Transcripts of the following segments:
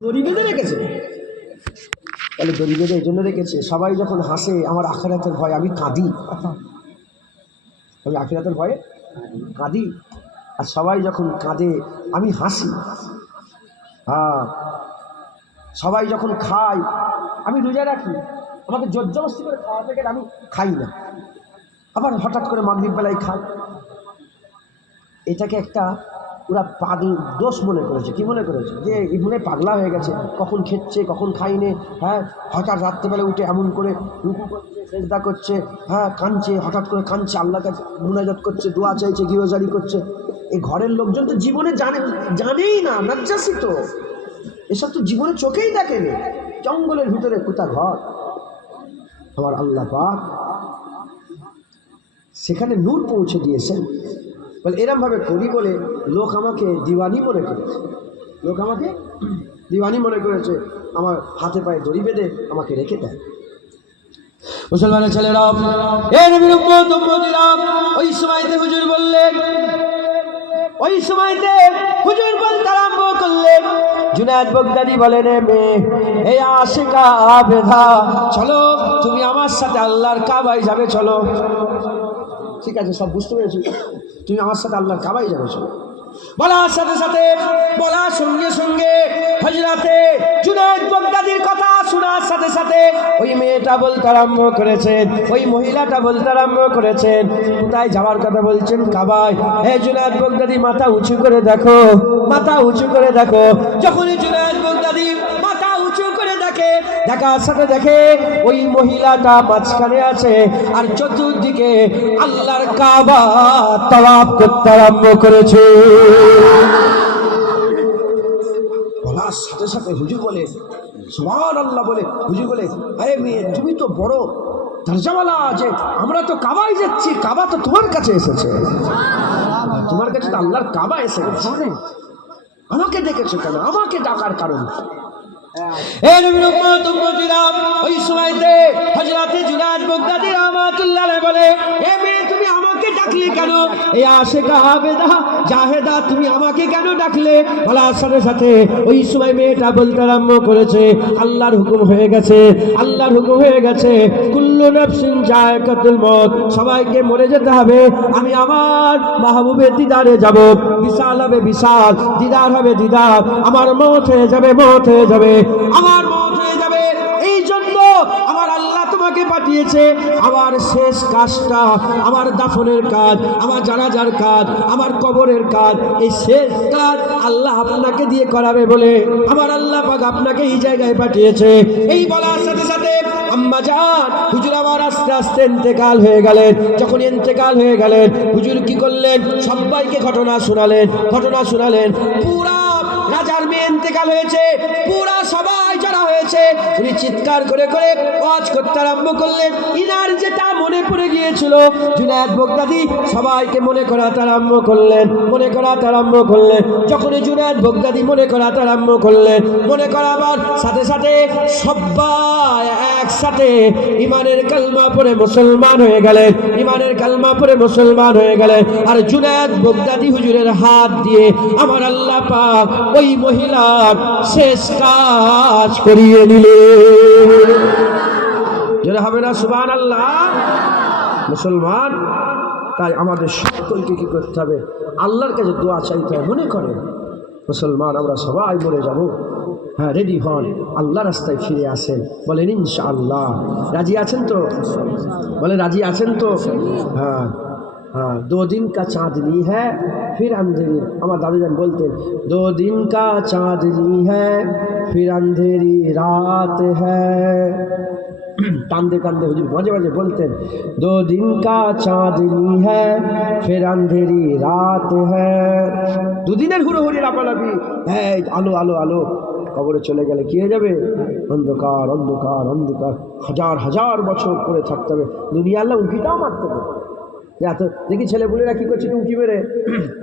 দড়ি বেঁধে রেখেছে। তাহলে দড়ি বেঁধে এই জন্য রেখেছে, সবাই যখন হাসে আমার আখিরাতের ভয় আমি কাঁদি, আমি আখিরাতের ভয়ে কাঁদি, আর সবাই যখন কাঁদে আমি হাসি। হ্যাঁ, সবাই যখন খায় আমি রোজা রাখি, আমাকে জোর জবরদস্তি করে খাওয়াতে গেলে আমি খাই না, আবার হঠাৎ করে মাগরিব বেলায় খাই। এটাকে একটা ওরা পাগল দোষ মনে করেছে। কি মনে করেছে? যে ইবনে পাগলা হয়ে গেছে, কখন খেচ্ছে কখন খাইনে। হ্যাঁ, হঠাৎ রাত্রেবেলা উঠে এমন করে রুকু করছে, সেজদা করছে, হ্যাঁ কাঁদছে, হঠাৎ করে কাঁদছে, আল্লাহর কাছে মুনাজাত করছে, দোয়া চাইছে, গৃহজারি করছে। এই ঘরের লোকজন তো জীবনে জানেই না, নাজ্জাসী তো এসব তো জীবনে চোখেই দেখেনি। জঙ্গলের ভিতরে কোথা ঘর আমার আল্লাহ পাক সেখানে নূর পৌঁছে দিয়েছেন। বলে এরম ভাবে করি বলে লোক আমাকে দিওয়ানি মনে করেছে, লোক আমাকে দিওয়ানি মনে করেছে, আমার হাতে পায়ে দড়ি বেঁধে আমাকে রেখে দেয়। মুসলমানের ছেলেরা, এ নবীর উম্মত উম্মতিরা, ওই সময়তে হুজুর বললেন, ওই সময়তে হুজুর বলতে আরম্ভ করলেন, জুনায়েদ বাগদাদী বলেন, মেয়ে এই আশিকা আবেদা, চলো তুমি আমার সাথে আল্লাহর কাবায় যাবে, চলো। ঠিক আছে, সব বুঝতে পেরেছি, তুমি আমার সাথে আল্লাহর কাবায় যাবে, চলো। বলার সাথে সাথে, বলার সঙ্গে সঙ্গে হযরতে জুনায়েদ বাগদাদীর কথা শোনার সাথে সাথে ওই মেয়েটা বলতে আরম্ভ করেছেন, ওই মহিলাটা বলতে আরম্ভ করেছেন, কোথায় যাওয়ার কথা বলছেন? কাবায়। হে জুনায়েদ বাগদাদী, মাথা উঁচু করে দেখো, মাথা উঁচু করে দেখো। যখনই জুনায়েদ বাগদাদী মাথা উঁচু করে দেখে, দেখার সাথে দেখে ওই মহিলাটা মাঝখানে আছে, আর চতুর্দিকে আল্লাহর কাবা তাওয়াফ করতে আরম্ভ করেছে। বলার সাথে সাথে হুজুর বলে, সুবহানাল্লাহ বলে, হুজুর বলে, আরে মেয়ে তুমি তো বড় দরজাওয়ালা, যে আমরা তো কাবায় যাচ্ছি, কাবা তো তোমার কাছে এসেছে, তোমার কাছে তো আল্লাহর কাবা এসে গেছে, আমাকে ডেকেছো কেন? আমাকে ডাকার কারণ এই নবীর উম্মত উম্মতিরা, ওই সময়তে হযরতে জুনায়েদ বাগদাদী রাহমাতুল্লাহ আলাইহি বলে, এ মেয়ে তুমি আমাকে ডাকলে কেন? এই আশিকা আবেদা জাহেদা, তুমি আমাকে কেন ডাকলে? বলার সাথে সাথে ওই সময় মেয়েটা বলতে আরম্ভ করেছে, আল্লাহর হুকুম হয়ে গেছে, আল্লাহর হুকুম হয়ে গেছে, কুল্লু নাফসিন যায়কাতুল মউত, সবাইকে মরে যেতে হবে, আমি আমার মাহবুবের দিদারে যাব, বিশাল হবে বিশাল, দিদার হবে দিদার, আমার মওত হয়ে যাবে, মওত হয়ে যাবে, আমার মওত হয়ে যাবে। এই জন্য আমার আল্লাহ তোমাকে পাঠিয়েছে, আমার শেষ কাজটা, আমার দাফনের কাজ, আমার জানাজার কাজ, আমার কবরের কাজ, এই শেষ কাজ আল্লাহ আপনাকে দিয়ে করাবে বলে আমার আল্লাহ পাক আপনাকে এই জায়গায় পাঠিয়েছে। এই বলার সাথে সাথে আম্মা জান হুজুর আবার আস্তে আস্তে ইন্তেকাল হয়ে গেলেন। যখন ইন্তেকাল হয়ে গেলেন, হুজুর কি করলেন? সবাইকে ঘটনা শোনালেন, ঘটনা শোনালেন। পুরা রাজার মেয়ে ইন্তেকাল হয়েছে, পুরা সবাই যারা হয়েছে, উনি চিৎকার করে করে ওয়াজ করতে আরম্ভ করলেন। ইনার যেটা মনে পড়ে গিয়েছিল, জুনায়েদ বাগদাদী সবাইকে মনে করাতে আরম্ভ করলেন, মনে করাতে আরম্ভ করলেন। যখনই জুনায়েদ বাগদাদী মনে করাতে আরম্ভ করলেন, মনে করাবার সাথে সাথে সবাই একসাথে ইমানের কালমা পড়ে মুসলমান হয়ে গেলেন, ইমানের কালমা পড়ে মুসলমান হয়ে গেলেন। আর জুনায়েদ বাগদাদী হুজুরের হাত দিয়ে আমার আল্লাহ পাক ওই মহিলার শেষ কাজ করিয়ে নিলেন। যেটা হবে না সুবহানাল্লাহ। মুসলমান, তাই আমাদের সকলকে কি করতে হবে? আল্লাহর কাছে দোয়া চাইতে হবে। মনে করেন মুসলমান, আমরা সবাই মরে যাব, হ্যাঁ রেডি হন, আল্লাহ রাস্তায় ফিরে আসেন, বলেন ইনশাআল্লাহ। রাজি আছেন তো? বলে রাজি আছেন তো? হ্যাঁ हाँ, 2 दिन का चांदनी है फिर अंधेरी, हमारे दादीजान बोलते 2 दिन का चांदनी है फिर अंधेरी रात है। कांदे कांदे हुजूर मजे मजे बोलते 2 दिन का चांदनी है फिर अंधेरी रात है। 2 দিনের হুড়োহুড়ি লাফালাফি, হ্যাঁ আলো আলো আলো, কবরে চলে গেলে কি হয়ে যাবে? অন্ধকার অন্ধকার অন্ধকার, হাজার হাজার বছর পরে থাকতে হবে। দুনিয়া আল্লাহ উল্কিটাও মারতে হবে। তো দেখি ছেলেপুলেরা কি করছে উঁকি মেরে,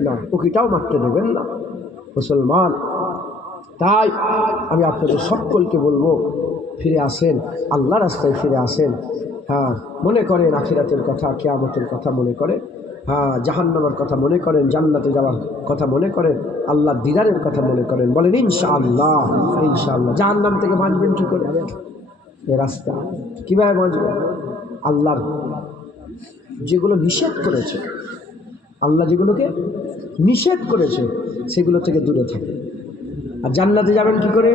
না উঁকিটাও মারতে দেবেন না মুসলমান। তাই আমি আপনাদের সকলকে বলবো, ফিরে আসেন, আল্লাহ রাস্তায় ফিরে আসেন। হ্যাঁ, মনে করেন আখিরাতের কথা, কিয়ামতের কথা মনে করে হ্যাঁ, জাহান্নামের কথা মনে করেন, জান্নাতে যাওয়ার কথা মনে করেন, আল্লাহ দিদারের কথা মনে করেন, বলেন ইনশাআল্লাহ। ইনশাআল্লাহ। জাহান্নাম থেকে বাঁচবেন কি করে? এই রাস্তা কীভাবে বাঁচবেন? আল্লাহর যেগুলো নিষেধ করেছে, আল্লাহ যেগুলোকে নিষেধ করেছে সেগুলো থেকে দূরে থাকে। আর জান্নাতে যাবেন কি করে?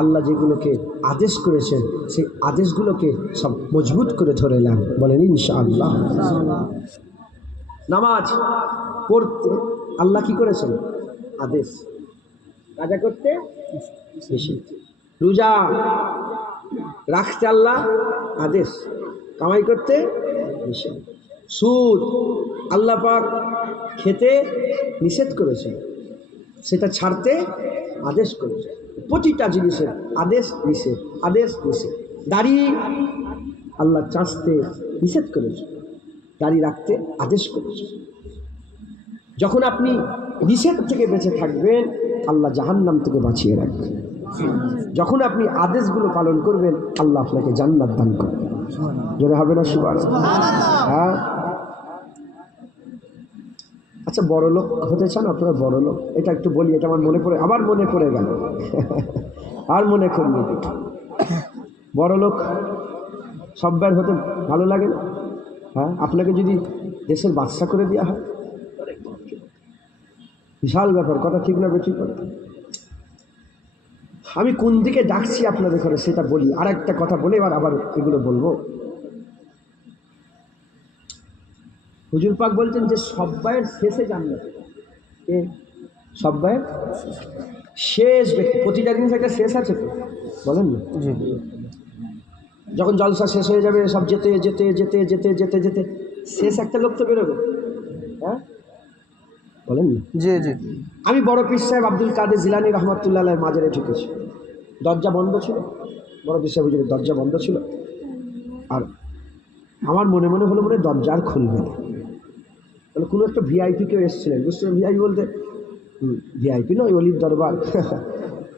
আল্লাহ যেগুলোকে আদেশ করেছেন সেই আদেশগুলোকে সব মজবুত করে ধরে নেন, বলেন ইনশাআল্লাহ। নামাজ পড়তে আল্লাহ কি করেছেন? আদেশ। কাজা করতে নিষেধ। রোজা রাখতে আল্লাহ আদেশ, কামাই করতে নিষেধ। সুদ আল্লাহ পাক খেতে নিষেধ করেছে, সেটা ছাড়তে আদেশ করেছে। প্রতিটা জিনিসের আদেশ নিষেধ, আদেশ নিষেধ। দাড়ি আল্লাহ চাঁচতে নিষেধ করেছে, দাড়ি রাখতে আদেশ করেছে। যখন আপনি নিষেধ থেকে বেঁচে থাকবেন আল্লাহ জাহান্নাম থেকে বাঁচিয়ে রাখবেন। যখন আপনি আদেশগুলো পালন করবেন আল্লাহ আপনাকে জান্নাত দান করবেন। জোরে হবে না সুবহানাল্লাহ? হ্যাঁ। আচ্ছা, বড় লোক হতে চান আপনারা? বড় লোক, এটা একটু বলি, এটা আমার মনে পড়ে, আবার মনে পড়ে গেল আর মনে করলি। বড় লোক সব্বার হতে ভালো লাগে না? হ্যাঁ, আপনাকে যদি দেশের বাদশা করে দেওয়া হয়, বিশাল ব্যাপার, কথা ঠিক না বেঠিক? আমি কোন দিকে ডাকছি আপনাদের ঘরে সেটা বলি, আর একটা কথা বলে এবার আবার এগুলো বলবো। হুজুর পাক বলছেন যে সব্বাইয়ের শেষে জান্নাত। সব্বাইয়ের শেষ ব্যক্তি, প্রতিটা জিনিস একটা শেষ আছে তো, বলেন না? যখন জলসা শেষ হয়ে যাবে, সব যেতে যেতে যেতে যেতে যেতে যেতে শেষ একটা লোক তো বেরোবে। হ্যাঁ, বলেন না? জি জি। আমি বড় পীর সাহেব আব্দুল কাদের জিলানী রহমতুল্লাহ আলাইহির মাজারে ঢুকেছি, দরজা বন্ধ ছিল, বড় পীর সাহেব হুজুরের দরজা বন্ধ ছিল। আর আমার মনে মনে হলো মনে দরজা আর খুলবে না। তাহলে কোনো একটা ভিআইপি কেউ এসেছিলেন, বুঝছেন? ভিআইপি বলতে ভিআইপি নয়, অলির দরবার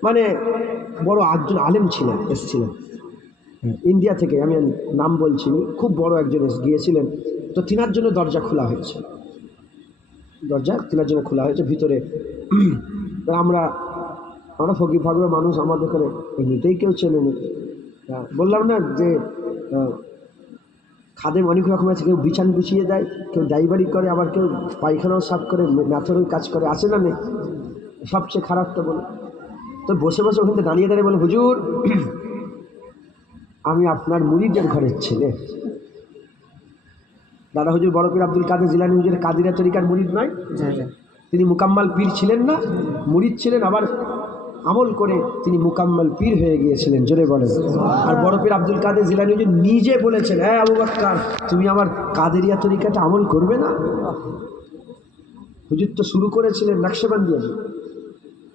মানে বড় একজন আলেম ছিলেন, এসেছিলেন ইন্ডিয়া থেকে, আমি নাম বলছি, খুব বড় একজন গিয়েছিলেন। তো তিনার জন্য দরজা খোলা হয়েছে, দরজা তিনার জন্য খোলা হয়েছে ভিতরে। আমরা ফকির ফাকর মানুষ, আমাদের করে এমনিতেই কেউ চেনে নি। বললাম না যে খাদেম অনেক রকম আছে, কেউ বিছান গুছিয়ে দেয়, কেউ ড্রাইভারি করে, আবার কেউ পায়খানাও সাফ করে, ম্যাথরের কাজ করে, আছে না নেই? সবচেয়ে খারাপটা বলে তো বসে বসে ওখান থেকে দাঁড়িয়ে দাঁড়িয়ে বলে, হুজুর আমি আপনার মুরিদের ঘরের ছেলে। দাদা হুজুর বড় পীর আব্দুল কাদের জিলানী হুজুর কাদিরিয়া তরিকার মুরিদ নয়, তিনি মুকাম্মাল পীর ছিলেন না, মুরিদ ছিলেন, আবার আমল করে তিনি মুকাম্মাল পীর হয়ে গিয়েছিলেন। জোরে বলেন। আর বড় পীর আব্দুল কাদের জিলানী হুজুর নিজে বলেছেন, হ্যাঁ আবু বকর, তুমি আমার কাদেরিয়া তরিকাটা আমল করবে না? হুজুর তো শুরু করেছিলেন নকশবন্দিয়া।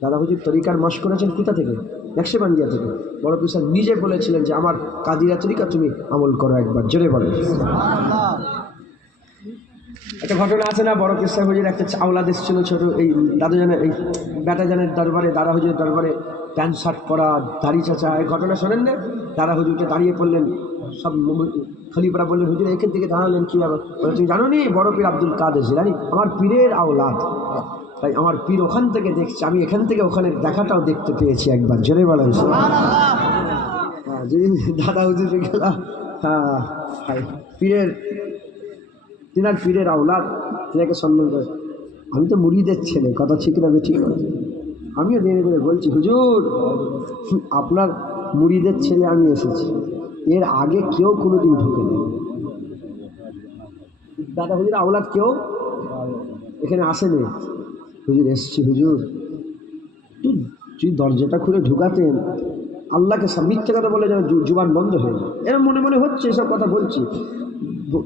দাদা হুজুর তরিকার মাস করেছেন কোথা থেকে? নকশবন্দিয়া থেকে। বড় পীর সাহেব নিজে বলেছিলেন যে আমার কাদিরিয়া তরিকা তুমি আমল করো একবার। জোরে বলেন। একটা ঘটনা আছে না, বড় পীর সাহেব হুজুর একটা আওলাদ এসেছিল ছোট, এই দাদুজানের এই বেটাজানের দরবারে, দাদা হুজুরের দরবারে, প্যান্ট শার্ট পরা, দাড়ি চাচা। এই ঘটনা শোনেন না? দাদা হুজুরকে দাঁড়িয়ে পড়লেন, সব খলিফারা বললেন, হুজুর এখান থেকে দাঁড়ালেন কীভাবে? তুমি জানো নি বড় পীর আব্দুল কাদের জিলানী আমার পীরের আওলাদ, তাই আমার পীর ওখান থেকে দেখছি, আমি এখান থেকে ওখানে দেখাটাও দেখতে পেয়েছি একবার। জোরে বলেন। হ্যাঁ, যেদিন দাদা হুজুরে গেলাম, হ্যাঁ পীরের, তিনার পীরের আওলাদ, তিনাকে সম্মান করে। আমি তো মুরিদের ছেলে, কথা ঠিক না বেঠিক? আমিও ধীরে ধীরে বলছি, হুজুর আপনার মুরিদের ছেলে আমি এসেছি, এর আগে কেউ কোনোদিন ঢুকেনি। দাদা হুজুর আওলাদ কেউ এখানে আসেনি। হুজুর এসছি, হুজুর তুই দরজাটা খুলে ঢুকাতেন, আল্লাহকে মিথ্যে কথা বলে যেন জুবান বন্ধ হয়ে যায়। এরকম মনে মনে হচ্ছে, এসব কথা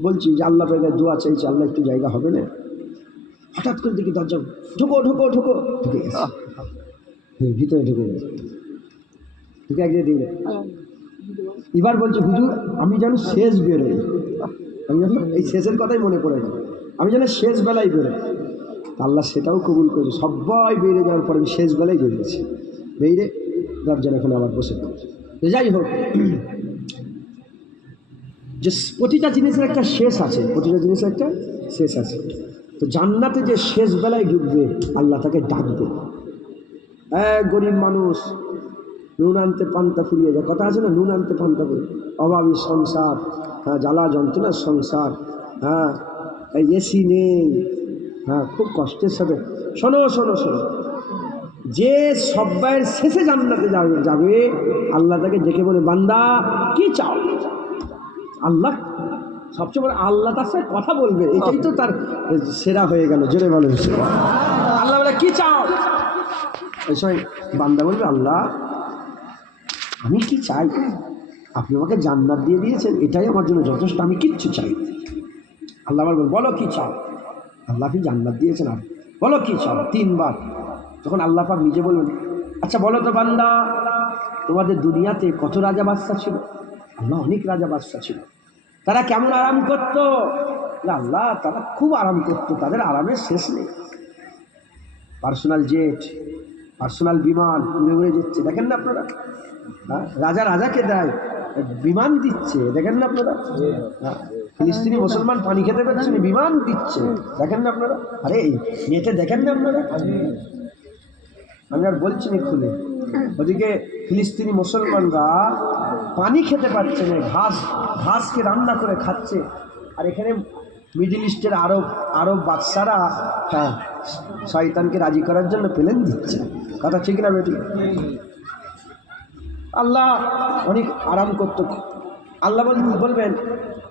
বলছি যে আল্লাহ পেয়ে দোয়া চাইছি, আল্লাহ একটু জায়গা হবে না। হঠাৎ করে দেখি দরজা ঢুকো ঢুকো ঢুকো, ঢুকে গেছে, ভিতরে ঢুকে গেছে, ঢুকে একদিকে দিলে। এবার বলছে, হুজুর আমি যেন শেষ বেরোই, আমি যেন এই শেষের কথাই মনে পড়ে যায়, আমি যেন শেষ বেলায় বেরোই। আল্লাহ সেটাও কবুল করেছে, সবাই বেরিয়ে যাওয়ার পর আমি শেষ বেলায় বেরিয়েছি। বেরিয়ে দরজার এখানে আবার বসে পড়েছে। যাই হোক, যে প্রতিটা জিনিসের একটা শেষ আছে, প্রতিটা জিনিসের একটা শেষ আছে। তো জান্নাতে যে শেষ বেলায় ঢুকবে আল্লাহ তাকে ডাকবে, গরিব মানুষ, নুন আনতে পান্তা ফুরিয়ে যায়, কথা আছে না, নুন আনতে পান্তা ফুরিয়ে, অভাবী সংসার, হ্যাঁ, জ্বালা যন্ত্রণার সংসার, হ্যাঁ, এসি নেই, হ্যাঁ, খুব কষ্টের সাথে। শোনো শোনো শোনো, যে সব্বাইয়ের শেষে জান্নাতে যাবে আল্লাহ তাকে ডেকে বলে, বান্দা কি চাও? আল্লাহ সবচেয়ে বড়, আল্লাহ তার সাথে কথা বলবে, এটাই তো তার সেরা হয়ে গেল। জোরে বলেন আল্লাহ বলে কি চাও? ওই সময় বান্দা বলবে, আল্লাহ আমি কি চাই? আপনি আমাকে জান্নাত দিয়ে দিয়েছেন, এটাই আমার জন্য যথেষ্ট, আমি কিচ্ছু চাই। আল্লাহ বলবেন, বলো কি চাও? আল্লাহ আপনি জান্নাত দিয়েছেন, আর বলো কি চাও? 3 বার। তখন আল্লাহ পাক নিজে বলবেন, আচ্ছা বলো তো বান্দা, তোমাদের দুনিয়াতে কত রাজা বাদশা ছিল? আল্লাহ অনেক রাজা বাদশা ছিল। তারা কেমন আরাম করত? আল্লাহ তারা খুব আরাম করত, তাদের আরামের শেষ নেই। পার্সোনাল জেট, পার্সোনাল বিমান উড়ে উড়ে যাচ্ছে, দেখেন না আপনারা? হ্যাঁ, রাজা রাজাকে দেয়, বিমান দিচ্ছে, দেখেন না আপনারা? ফিলিস্তিনি মুসলমান পানি খেতে পারছে না, বিমান দিচ্ছে, দেখেন না আপনারা? আরে নেটে দেখেন না আপনারা? আমি আর বলছি না খুলে, ওদিকে ফিলিস্তিনি মুসলমানরা পানি খেতে পারছে না, ঘাসকে রান্না করে খাচ্ছে, আর এখানে মিডল ইস্টের আরব বাদশারা, হ্যাঁ, শয়তানকে রাজি করার জন্য প্লেন দিচ্ছে। কথা ঠিক না বেটি? আল্লাহ অনেক আরাম করত। আল্লাহ বলবেন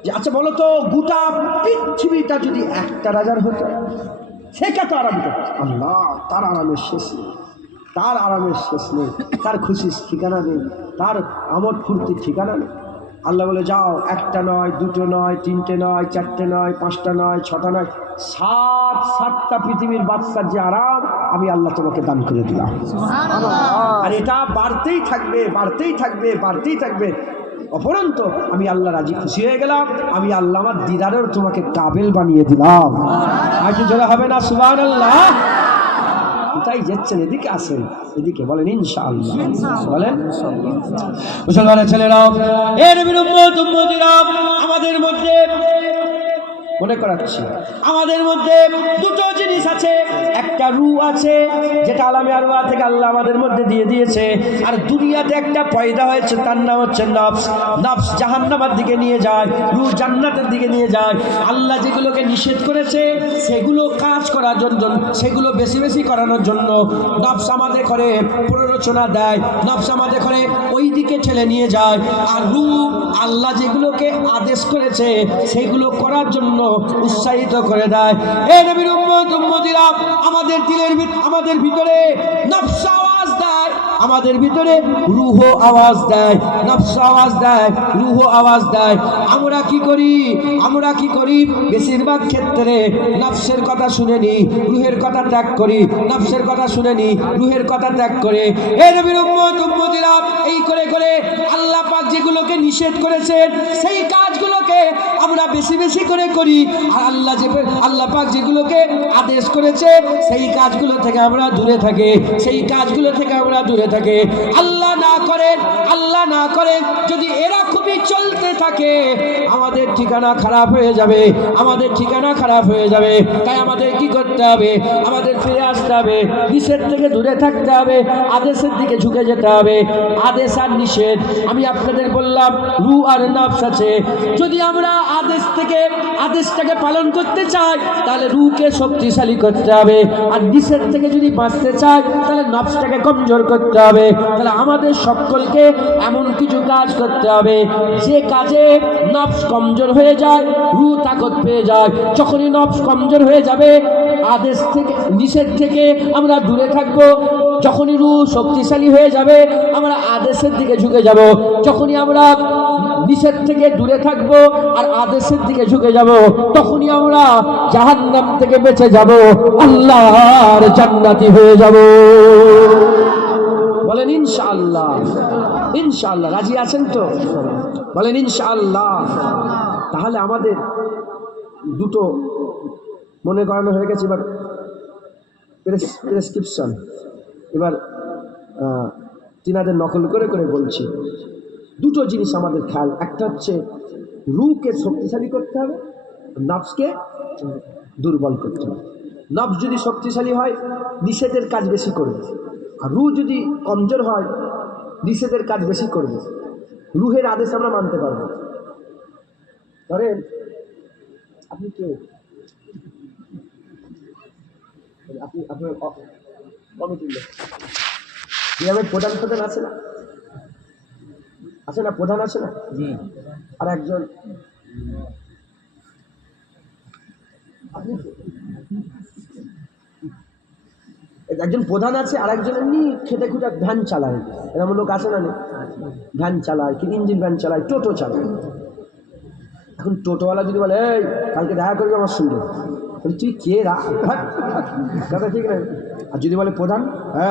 যে আচ্ছা বলো তো, গোটা পৃথিবীটা যদি একটা রাজার হতো, সে কত আরাম করত? আল্লাহ তার আরামের শেষ নেই, তার আরামের শেষ নেই, তার খুশির ঠিকানা নেই, তার আমোদ ফুর্তির ঠিকানা নেই। আল্লাহ বলে, যাও, একটা নয়, দুটো নয়, তিনটে নয়, চারটে নয়, পাঁচটা নয়, ছটা নয়, 7টা পৃথিবীর বাদশার যে আরাম আমি আল্লাহ তোমাকে দান করে দিলাম। আর এটা বাড়তেই থাকবে, বাড়তেই থাকবে, বাড়তেই থাকবে। অপরন্ত আমি আল্লাহ রাজি খুশি হয়ে গেলাম, আমি আল্লাহ আমার দিদারের তোমাকে কাবেল বানিয়ে দিলাম। আর কি জোরে হবে না সুবহানাল্লাহ? কোথায় যাচ্ছেন? এদিকে আসেন, এদিকে বলেন ইনশাআল্লাহ, বলেন মুসলমানের ছেলেরাও, এর বিরুদ্ধে আমাদের মধ্যে মনে করাচ্ছি, আমাদের মধ্যে দুটো জিনিস আছে। একটা রূহ আছে, যেটা আলামে আরওয়াহ থেকে আল্লাহ আমাদের মধ্যে দিয়ে দিয়েছে, আর দুনিয়াতে একটা পয়দা হয়েছে, তার নাম হচ্ছে নফস। নফস জাহান্নামের দিকে নিয়ে যায়, রূহ জান্নাতের দিকে নিয়ে যায়। আল্লাহ যেগুলোকে নিষেধ করেছে সেগুলো কাজ করার জন্য, সেগুলো বেশি বেশি করানোর জন্য নফস আমাদের করে প্ররোচনা দেয়, নফস আমাদের করে ওই দিকে ঠেলে নিয়ে যায়। আর রূহ আল্লাহ যেগুলোকে আদেশ করেছে সেগুলো করার জন্য উৎসাহিত করে দেয়। এই নবীর উম্মতিরা, আমাদের দিলের আমাদের ভিতরে নফস আওয়াজ দেয়, আমাদের ভিতরে রূহ আওয়াজ দেয়, নফস আওয়াজ দেয়, রূহ আওয়াজ দেয়। আমরা কি করি? আমরা কি করি? বেশিরভাগ ক্ষেত্রে নফসের কথা শুনে নি, রূহের কথা ত্যাগ করি, নফসের কথা শুনে নি, রূহের কথা ত্যাগ করে। এই নবীর উম্মতিরা এই করে করে আল্লাহ পাক যেগুলোকে নিষেধ করেছেন সেই কাজগুলোকে আমরা বেশি বেশি করে করি, আর আল্লাহ পাক যেগুলোকে আদেশ করেছে সেই কাজগুলো থেকে আমরা দূরে থাকি, সেই কাজগুলো থেকে আমরা দূরে থাকি। আল্লাহ না করেন যদি এরকমই চলতে থাকে আমাদের ঠিকানা খারাপ হয়ে যাবে, আমাদের ঠিকানা খারাপ হয়ে যাবে। তাই আমাদের কি করতে হবে? আমাদের ফিরে আসতে হবে, নিষেধ থেকে দূরে থাকতে হবে, আদেশের দিকে ঝুঁকে যেতে হবে। আদেশ আর নিষেধ, আমি আপনাদের বললাম রূহ আর নফস আছে। যদি আমরা আদেশটাকে পালন করতে চাই তাহলে রূহকে শক্তিশালী করতে হবে, আর নিষেধ থেকে যদি বাঁচতে চাই তাহলে নফসটাকে কমজোর করতে হবে। তাহলে আমাদের সকলকে এমন কিছু কাজ করতে হবে যে কাজে নফস কমজোর হয়ে যায়, রূহ তাকত পেয়ে যায়। যখনই নফস কমজোর হয়ে যাবে আদেশ থেকে নিষেধ থেকে আমরা দূরে থাকবো, যখনই রূহ শক্তিশালী হয়ে যাবে আমরা আদেশের দিকে ঝুঁকে যাব। যখনই আমরা নিষেধ থেকে দূরে থাকবো আর আদেশের দিকে ঝুঁকে যাব, তখনই আমরা জাহান্নাম থেকে বেঁচে যাব, আল্লাহর জান্নাতি হয়ে যাব। বলেন ইনশাআল্লাহ। ইনশাআল্লাহ রাজি আছেন তো? বলেন ইনশাআল্লাহ। তাহলে আমাদের দুটো মনে করানো হয়ে গেছে, এবার প্রেসক্রিপশন, এবার তিনাদের নকল করে করে বলছি। দুটো জিনিস আমাদের খেয়াল, একটা হচ্ছে রূহকে শক্তিশালী করতে হবে, নফসকে দুর্বল করতে হবে। নফস যদি শক্তিশালী হয় নিষেধের কাজ বেশি করবে, আর রুহ যদি কমজোর হয় নিষেধের কাজ বেশি করবে। রুহের আদেশ আমরা মানতে পারবো। ধরেন আপনি কে, আপনি আপনার কমিটির লোক, গ্রামের প্রধান প্রধান আছে না, আছে না, প্রধান আছে না, আর একজন আপনি একজন প্রধান আছে, আর একজন এমনি খেটে খুঁটে ভ্যান চালায়, এরকম লোক আছে না, ভ্যান চালায়, কি ইঞ্জিন ভ্যান চালায়, টোটো চালায়। এখন টোটোওয়ালা যদি বলে এই কালকে দেখা করবি আমার সঙ্গে, তুই কে কথা ঠিক না। আর যদি বলে প্রধান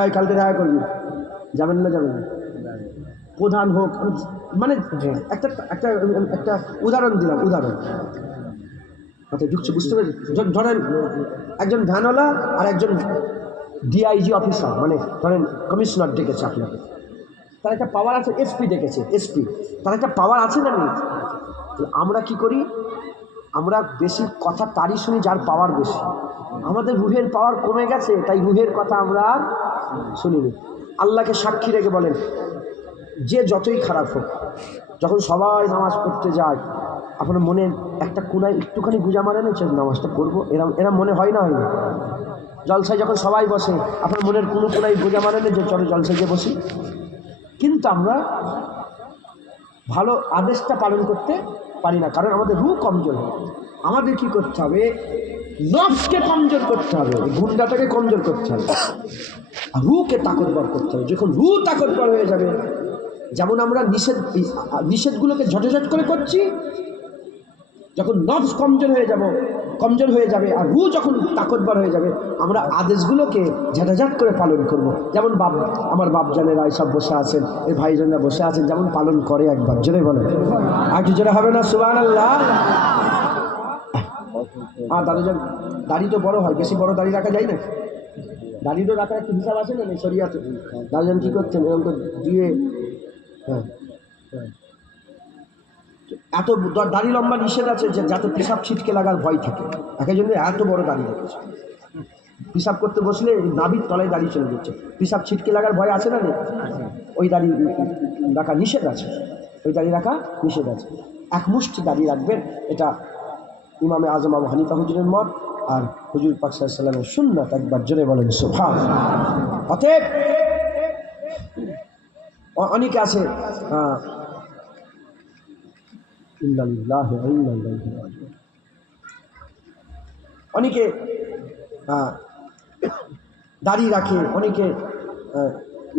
এই কালকে দেখা করবি, যাবেন না যাবেন না? প্রধান হোক, মানে একটা একটা একটা উদাহরণ দিলাম, উদাহরণ আচ্ছা ঢুকছে, বুঝতে পেরেছি। ধরেন একজন ভ্যানওয়ালা আর একজন ডিআইজি অফিসার, মানে ধরেন কমিশনার ডেকেছে আপনাকে, তার একটা পাওয়ার আছে, এসপি ডেকেছে, এসপি, তার একটা পাওয়ার আছে না নেই? আমরা কি করি, আমরা বেশি কথা তারই শুনি যার পাওয়ার বেশি। আমাদের রুহের পাওয়ার কমে গেছে, তাই রুহের কথা আমরা আর শুনিনি। আল্লাহকে সাক্ষী রেখে বলেন, যে যতই খারাপ হোক, যখন সবাই নামাজ পড়তে যায় আপনার মনে একটা কোনায় একটুখানি গুজা মারে না, নামাজটা পড়বো, এরম মনে হয় না, হয় না? জলসায় যখন সবাই বসে আপনার মনের কোনো কোনায় গুজা মারে না যে চলো জলসায় গিয়ে বসি? কিন্তু আমরা ভালো আদেশটা পালন করতে পারি না, কারণ আমাদের রূহ কমজোর। আমাদের কি করতে হবে, নফসকে কমজোর করতে হবে, গুন্ডাটাকে কমজোর করতে হবে, রূহকে তাকতবর করতে হবে। যখন রূহ তাকতবর হয়ে যাবে, যেমন আমরা নিষেধগুলোকে ঝটঝট করে করছি, যখন নফস কমজোর হয়ে যাবে আর রূহ যখন তাকতবর হয়ে যাবে, আমরা আদেশগুলোকে ঝাঁটাঝাট করে পালন করব। যেমন আমার বাপজানেরা সব বসে আছেন, এই ভাইজানরা বসে আছেন, যেমন পালন করে, একবার জোরে বলে, আর কি জোরে হবে না সুবহানাল্লাহ? আর দাড়ি তো বড় হয়, বেশি বড় দাড়ি রাখা যায় না, দাড়িও রাখার একটা হিসাব আছে না শরীয়তে। দাড়িজন কি করছেন, এরকম করে দিয়ে, হ্যাঁ এত দাড়ি লম্বা নিষেধ আছে যে যাতে পেশাব ছিটকে লাগার ভয় থাকে, একের জন্য এত বড় দাড়ি রেখেছে। পেশাব করতে বসলে নাভির তলায় দাড়ি চলে যাচ্ছে, পেশাব ছিটকে লাগার ভয় আছে না, ওই দাড়ি রাখা নিষেধ আছে, ওই দাড়ি রাখা নিষেধ আছে। এক মুষ্টি দাড়ি রাখবেন, এটা ইমামে আজম আবু হানিফা হুজুরের মত, আর হুজুর পাক সাল্লাল্লাহু আলাইহি ওয়াসাল্লামের সুন্নাত, একবার জোরে বলেন সুবহানাল্লাহ। অতএব অনেকে আছে অনেকে দাড়ি রাখে, অনেকে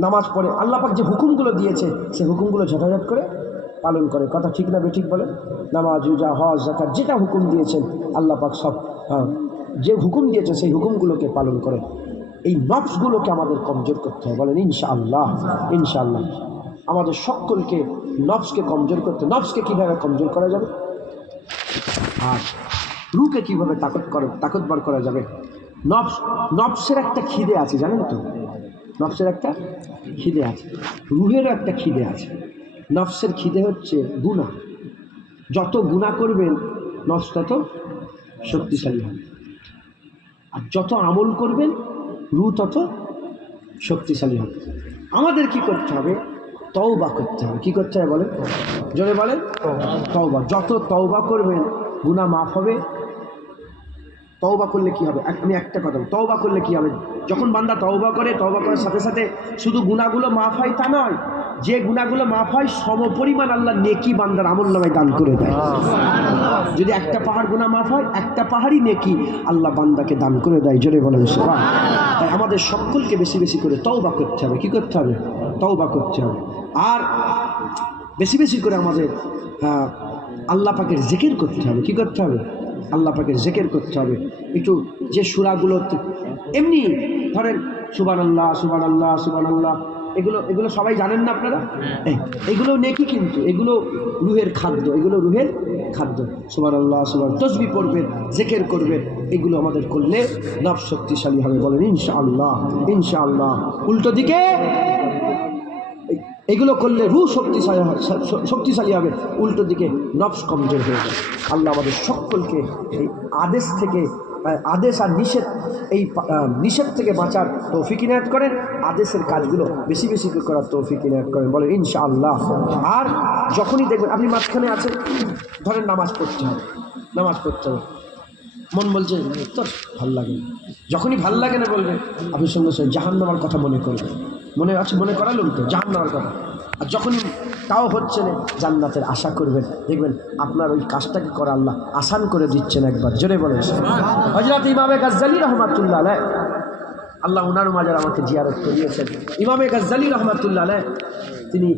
নামাজ পড়ে, আল্লাহ পাক যে হুকুমগুলো দিয়েছে সেই হুকুমগুলো ঝটাঝট করে পালন করে। কথা ঠিক না বেঠিক বলেন? নামাজ, রোজা, হজ, যাকাত যেটা হুকুম দিয়েছেন আল্লাহ পাক সব যে হুকুম দিয়েছে সেই হুকুমগুলোকে পালন করে। এই নফসগুলোকে আমাদের কমজোর করতে হয়, বলেন ইনশাআল্লাহ। ইনশাআল্লাহ আমাদের সকলকে নফসকে কমজোর করতে। নফসকে কীভাবে কমজোর করা যাবে আর রূহকে কীভাবে তাকতবর করা যাবে? নফসের একটা খিদে আছে, জানেন তো? নফসের একটা খিদে আছে, রুহেরও একটা খিদে আছে। নফসের খিদে হচ্ছে গুনাহ। যত গুনাহ করবেন নফস তত শক্তিশালী হবে, আর যত আমল করবেন রূহ তত শক্তিশালী হবে। আমাদের কি করতে হবে? তওবা করতে হবে। কি করতে হবে বলেন, জোরে বলেন? তওবা। যত তওবা করবেন গুনাহ মাফ হবে। তওবা করলে কি হবে? আমি একটা কথা, তওবা করলে কি হবে? যখন বান্দা তওবা করে, তওবা করার সাথে সাথে শুধু গুনাহগুলো মাফ হয় তা নয়, যে গুনাহগুলো মাফ হয় সমপরিমাণ আল্লাহ নেকি বান্দার আমলনামায় দান করে দেয়। যদি একটা পাহাড় গুনাহ মাফ হয়, একটা পাহাড়ই নেকি আল্লাহ বান্দাকে দান করে দেয়। জোরে বলেন সুবহানাল্লাহ। তাই আমাদের সকলকে বেশি বেশি করে তওবা করতে হবে। কি করতে হবে? তওবা করতে হবে। আর বেশি বেশি করে আমাদের আল্লাহ পাকের জিকির করতে হবে। কি করতে হবে? আল্লাহ পাকের জিকির করতে হবে। একটু যে সূরাগুলো এমনি ধরেন সুবহানাল্লাহ, সুবহানাল্লাহ, সুবহানাল্লাহ, এগুলো সবাই জানেন না আপনারা? এগুলো নেকি, কিন্তু এগুলো রুহের খাদ্য, এগুলো রুহের খাদ্য। সুবহানাল্লাহ, সুবহানাল্লাহ, তাসবিহ পড়বেন, জিকির করবেন, এগুলো আমাদের করলে নফস শক্তিশালী হবে। বলেন ইনশাআল্লাহ। ইনশাআল্লাহ। উল্টো দিকে এগুলো করলে রূহ শক্তিশালী হবে, উল্টো দিকে নফস কমজোর হয়ে যাবে। আল্লাহ আমাদের সকলকে এই আদেশ থেকে আদেশ আর নিষেধ, এই নিষেধ থেকে বাঁচার তৌফিক ইনায়াত করেন, আদেশের কাজগুলো বেশি বেশি করে করার তৌফিক ইনায়াত করেন, বলেন ইনশাআল্লাহ। আর যখনই দেখবেন আপনি মাঝখানে আছেন, ধরেন নামাজ পড়তে হবে, নামাজ পড়তে হবে, মন বলছে তো ভাল লাগে না, যখনই ভাল লাগে না বলবেন, আপনি সঙ্গে সঙ্গে জাহান্নামের কথা মনে করবেন, মনে আছে, মনে করালুন তো জাহান্নামের কথা। আর যখনই তাও হচ্ছে না, জান্নাতের আশা করবেন, দেখবেন আপনার ওই কাজটাকে করা আল্লাহ আসান করে দিচ্ছেন। একবার জোরে বলেন হযরত ইমামে গাজ্জালী রহমাতুল্লাহ আলাইহ, আল্লাহ উনার মাজার আমাকে জিয়ারত করিয়েছেন। ইমামে গাজ্জালী রহমাতুল্লাহ আলাইহ তিনি